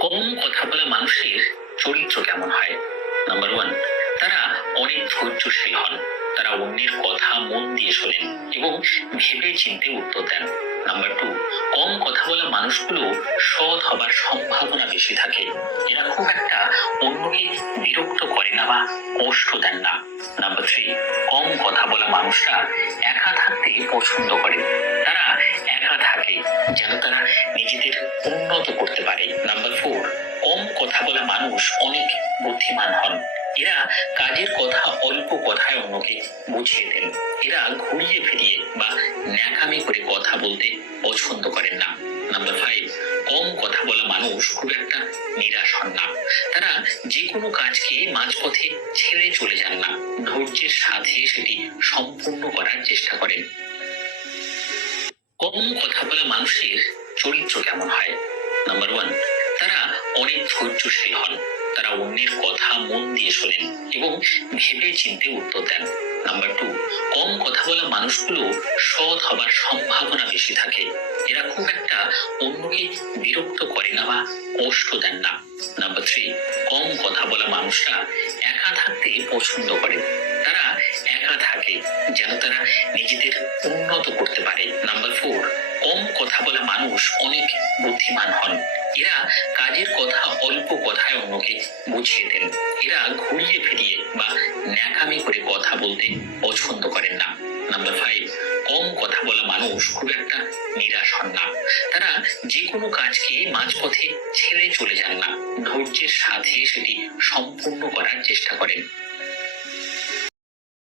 কম কথা বলা মানুষের চরিত্র কেমন হয়? নাম্বার ওয়ান, তারা অনেক ধৈর্যশীল হন। তারা অন্যের কথা মন দিয়ে শোনেন এবং ভেবে চিন্তে উত্তর দেন। নাম্বার টু, কম কথা বলা মানুষগুলো সৎ হবার সম্ভাবনা বেশি থাকে। এরা খুব একটা অন্যকে বিরক্ত করে না বা কষ্ট দেন না। নাম্বার থ্রি, কম কথা বলা মানুষরা একা থাকতে পছন্দ করে। তারা একা থাকে যেন তারা নিজেদের উন্নত করতে পারে। নাম্বার ফোর, কম কথা বলা মানুষ অনেক বুদ্ধিমান হন। এরা কাজের কথা অল্প কথায় অন্যকে বুঝিয়ে দেন। এরা ঘুরিয়ে ফিরিয়ে বা ন্যাকামি করে কথা বলতে পছন্দ করেন না। নাম্বার ফাইভ, কম কথা বলা মানুষ খুব একটা নিরাশ হন না। তারা যে কোনো কাজকে মাঝপথে ছেড়ে চলে যান না, ধৈর্যের সাথে সেটি সম্পূর্ণ করার চেষ্টা করেন। কম কথা বলা মানুষের চরিত্র কেমন হয়? নাম্বার ওয়ান, তারা অনেক ধৈর্যশীল হন। তারা অন্যের কথা মন দিয়ে শোনেন এবং ভেবে চিন্তে উত্তর দেন। নাম্বার টু, কম কথা বলা মানুষগুলো সৎ হবার সম্ভাবনা বেশি থাকে। এরা খুব একটা অন্যকে বিরক্ত করে না বা কষ্ট দেন না। নাম্বার থ্রি, কম কথা বলা মানুষরা একা থাকতে পছন্দ করে। তারা একা থাকে যেন তারা নিজেদের উন্নত করতে পারে। নাম্বার ফোর, কম কথা বলা মানুষ অনেক বুদ্ধিমান হন। এরা কাজের কথা অল্প কথায় অন্যকে বুঝিয়ে দেন। এরা ঘুরিয়ে ফিরিয়ে বা ন্যাকামি করে কথা বলতে পছন্দ করেন না। নাম্বার ফাইভ, কম কথা বলা মানুষ খুব একটা নিরাশ হন না। তারা যে কোনো কাজকে মাঝপথে ছেড়ে চলে যান না, ধৈর্যের সাথে সেটি সম্পূর্ণ করার চেষ্টা করেন।